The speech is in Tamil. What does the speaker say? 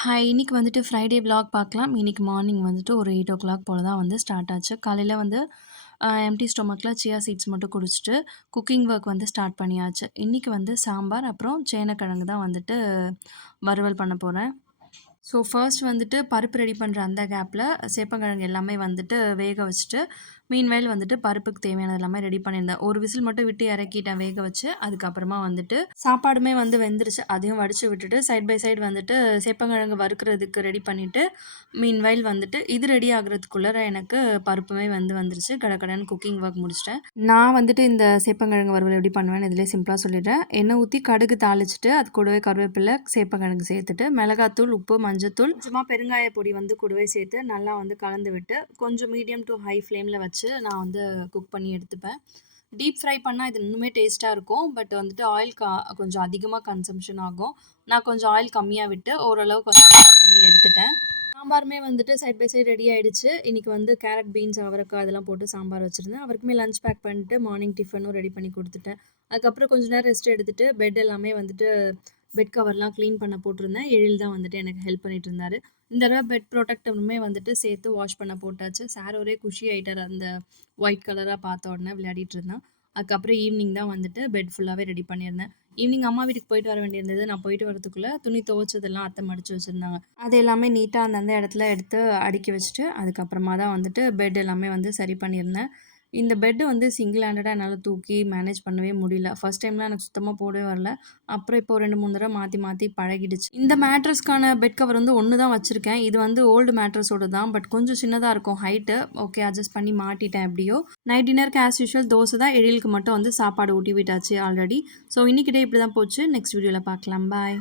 ஹாய்! இன்னைக்கு வந்துட்டு ஃப்ரைடே விளாக் பார்க்கலாம். இன்னைக்கு மார்னிங் வந்துட்டு ஒரு 8:00 போல தான் வந்து ஸ்டார்ட் ஆச்சு. காலையில வந்து எம்ப்டி ஸ்டொமக்ல சியா சீட்ஸ் மட்டும் குடிச்சிட்டு, குக்கிங் ஒர்க் வந்து ஸ்டார்ட் பண்ணியாச்சு. இன்னைக்கு வந்து சாம்பார், அப்புறம் சேனக்கிழங்கு தான் வந்துட்டு வறுவல் பண்ண போறேன். ஸோ ஃபர்ஸ்ட் வந்துட்டு பருப்பு ரெடி பண்ணுற அந்த கேப்பில் சேப்பங்கிழங்கு எல்லாமே வந்துட்டு வேக வச்சுட்டு, மீன்வேல் வந்துட்டு பருப்புக்கு தேவையானது எல்லாமே ரெடி பண்ணியிருந்தேன். ஒரு விசில் மட்டும் விட்டு இறக்கிட்டேன் வேக வச்சு. அதுக்கப்புறமா வந்துட்டு சாப்பாடுமே வந்து வெந்துருச்சு. அதையும் வடிச்சு விட்டுட்டு சைட் பை சைடு வந்துட்டு சேப்பங்கிழங்கு வறுக்கிறதுக்கு ரெடி பண்ணிவிட்டு, மீன்வைல் வந்துட்டு இது ரெடி ஆகுறதுக்குள்ளர எனக்கு பருப்புமே வந்துருச்சு. கடகடன்னு குக்கிங் ஒர்க் முடிச்சிட்டேன். நான் வந்துட்டு இந்த சேப்பங்கிழங்கு வறுவல் எப்படி பண்ணுவேன்னு இதிலே சிம்பிளாக சொல்லிடுறேன். எண்ணெய் ஊற்றி கடுகு தாளிச்சிட்டு, அது கூடவே கருவேப்பிலை, சேப்பங்கிழங்கு சேர்த்துட்டு, மிளகாத்தூள், உப்பு, மஞ்சத்தூள், கொஞ்சமாக பெருங்காய பொடி வந்து கூடவே சேர்த்து நல்லா வந்து கலந்து விட்டு, கொஞ்சம் மீடியம் டு ஹை ஃப்ளேமில் வச்சு நான் வந்து குக் பண்ணி எடுத்துப்பேன். டீப் ஃப்ரை பண்ணால் இது இன்னுமே டேஸ்ட்டாக இருக்கும். பட் வந்துட்டு ஆயில் கொஞ்சம் அதிகமாக கன்சம்ஷன் ஆகும். நான் கொஞ்சம் ஆயில் கம்மியாக விட்டு ஓரளவுக்கு வந்து ஃப்ரை பண்ணி எடுத்துட்டேன். சாம்பாருமே வந்துட்டு சைட் பை சைடு ரெடி ஆகிடுச்சு. இன்றைக்கி வந்து கேரட், பீன்ஸ், அவரைக்காய் அதெல்லாம் போட்டு சாம்பார் வச்சுருந்தேன். அவருக்குமே லஞ்ச் பேக் பண்ணிட்டு மார்னிங் டிஃபனும் ரெடி பண்ணி கொடுத்துட்டேன். அதுக்கப்புறம் கொஞ்ச நேரம் ரெஸ்ட் எடுத்துகிட்டு பெட் எல்லாமே வந்துட்டு பெட் கவர்லாம் க்ளீன் பண்ண போட்டிருந்தேன். எழில் தான் வந்துட்டு எனக்கு ஹெல்ப் பண்ணிட்டு இருந்தார். இந்த தடவை பெட் ப்ரொடெக்டருமே வந்துட்டு சேர்த்து வாஷ் பண்ண போட்டாச்சு. சார் ஒரே குஷி ஆகிட்டார் அந்த ஒயிட் கலராக பார்த்த உடனே விளையாடிட்டு இருந்தான். அதுக்கப்புறம் ஈவினிங் தான் வந்துட்டு பெட் ஃபுல்லாகவே ரெடி பண்ணியிருந்தேன். ஈவினிங் அம்மா வீட்டுக்கு போயிட்டு வர வேண்டியிருந்தது. நான் போயிட்டு வரதுக்குள்ளே துணி துவைச்சதெல்லாம் அத்தை மடித்து வச்சுருந்தாங்க. அது எல்லாமே நீட்டாக அந்தந்த இடத்துல எடுத்து அடுக்கி வச்சுட்டு, அதுக்கப்புறமா தான் வந்துட்டு பெட் எல்லாமே வந்து சரி பண்ணியிருந்தேன். இந்த பெட்டு வந்து சிங்கிள் ஹேண்டடாக என்னால் தூக்கி மேனேஜ் பண்ணவே முடியல. ஃபர்ஸ்ட் டைம்லாம் எனக்கு சுத்தமாக போடவே வரல. அப்புறம் இப்போ 2, 3 தடவை மாற்றி மாற்றி பழகிடுச்சு. இந்த மேட்ரஸ்க்கான பெட் கவர் வந்து ஒன்று தான் வச்சுருக்கேன். இது வந்து ஓல்டு மேட்ரஸோட தான். பட் கொஞ்சம் சின்னதாக இருக்கும் ஹைட்டு. ஓகே, அட்ஜஸ்ட் பண்ணி மாட்டிட்டேன் எப்படியோ. நைட் டின்னருக்கு ஆஸ் யூஷுவல் தோசை தான். எழிலுக்கு மட்டும் வந்து சாப்பாடு ஊட்டி விட்டாச்சு ஆல்ரெடி. ஸோ இன்னைக்கு டே இப்படி தான் போச்சு. நெக்ஸ்ட் வீடியோவில் பார்க்கலாம். பாய்.